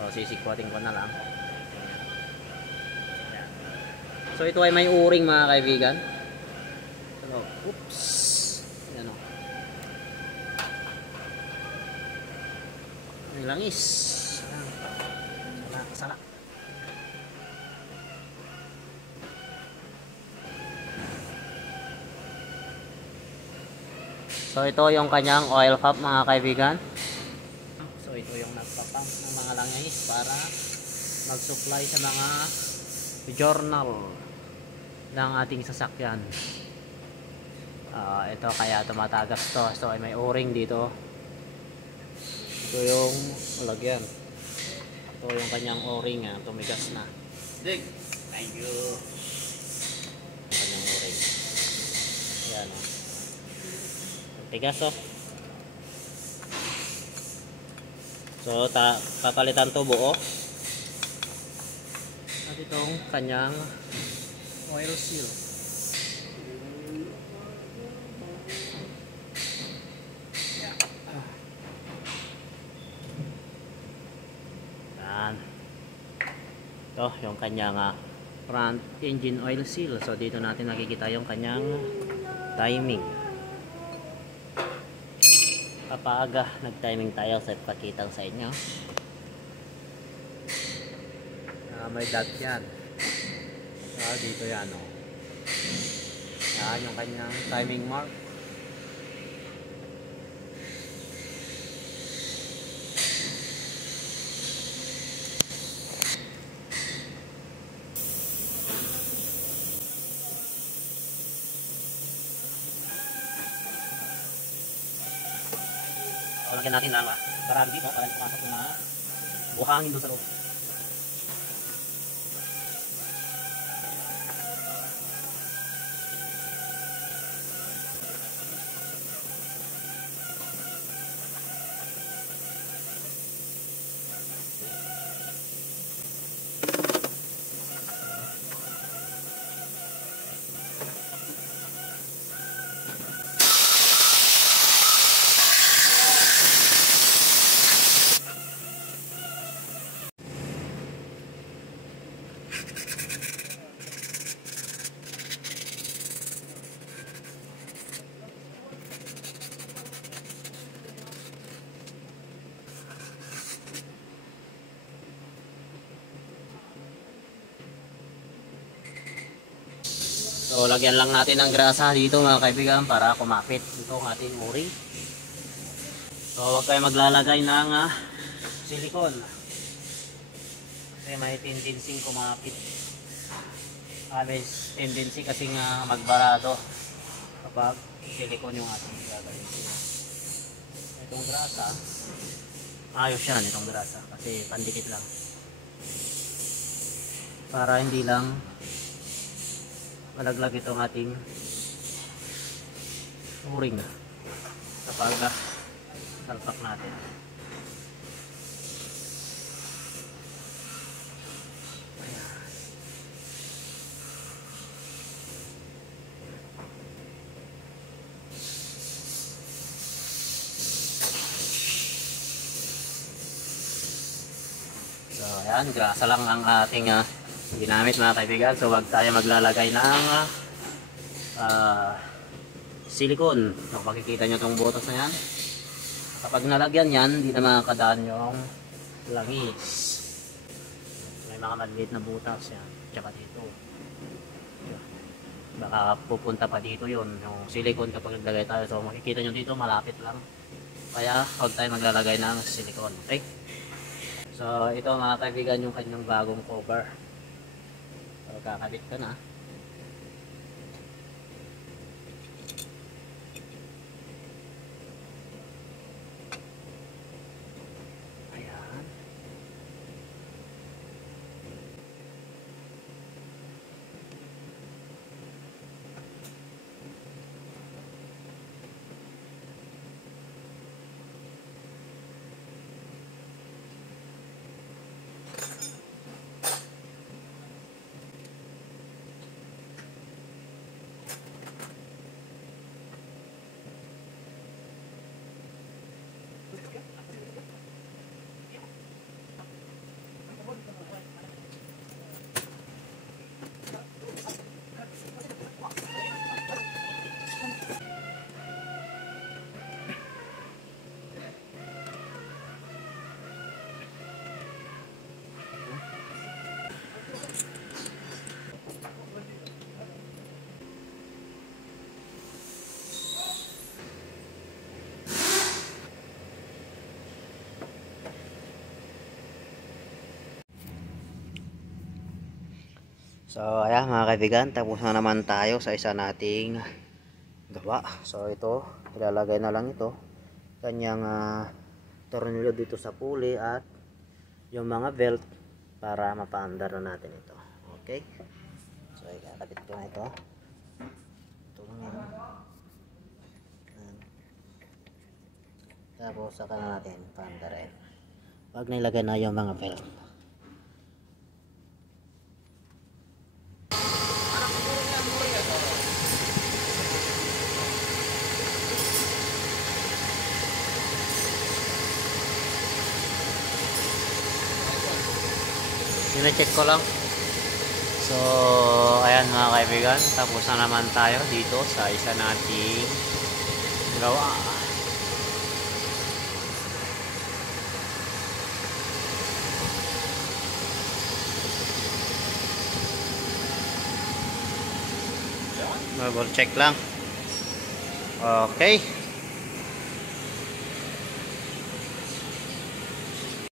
So sisikwatin ko na lang. So ito ay may uring mga kaibigan. So, oops. Ayan o. May langis. Sala. So ito yung kanyang oil cap mga kaibigan. So ito yung nagpapump ng mga langis para mag-supply sa mga journal ng ating sasakyan. Ito kaya tumatagas to. So ay may o-ring dito. Ito yung lagyan. Ito yung kanyang o-ring, tumigas na. Dig. Thank you. Kanyang o-ring. Ayan o. Tigas o. So papalitan to buo. At itong kanyang oil seal. Yan. Ito yung kanyang front engine oil seal. So dito natin nakikita yung kanyang timing. Kapag nag-timing tayo, sa ipakita sa inyo. May dot yan. Dito yan o. Yan yung kanyang timing mark. Lagyan natin ng barado dito para pumasok na buhangin doon sa loob. So lagyan lang natin ng grasa dito mga kaibigan para kumapit itong ating o-ring. So huwag kayo maglalagay ng silicone kasi may tendency kumapit. May tendency kasing magbarado kapag silicone yung ating gagawin. Itong grasa, ayos yan itong grasa kasi pandikit lang para hindi lang malaglag itong ating o-ring kapag salpak natin. So ayan, grasa lang ang ating ginamit mga kaibigan. So wag tayo maglalagay ng silicone. So makikita nyo itong butas na yan. Kapag nalagyan yan, hindi na makakadaan yung langis. May mga maliit na butas yan. Tsaka dito. Baka pupunta pa dito yun. Yung silicone kapag naglagay tayo. So makikita nyo dito, malapit lang. Kaya huwag tayo maglalagay ng silicone. Okay? So ito mga kaibigan yung kanyang bagong cover. So kakabit ka na. Ayan. So ayan mga kaibigan, tapos na naman tayo sa isa nating gawa. So ito, ilalagay na lang ito kanyang tornilyo dito sa pulley at yung mga belt para mapaandar na natin ito. Okay, so ikakabit ko na ito. Ito lang yan. Tapos saka na natin paandarin pag nilagay na yung mga belt. Sine-check ko lang. So ayan mga kaibigan, tapos na naman tayo dito sa isa nating gawa. Double check lang. Okay.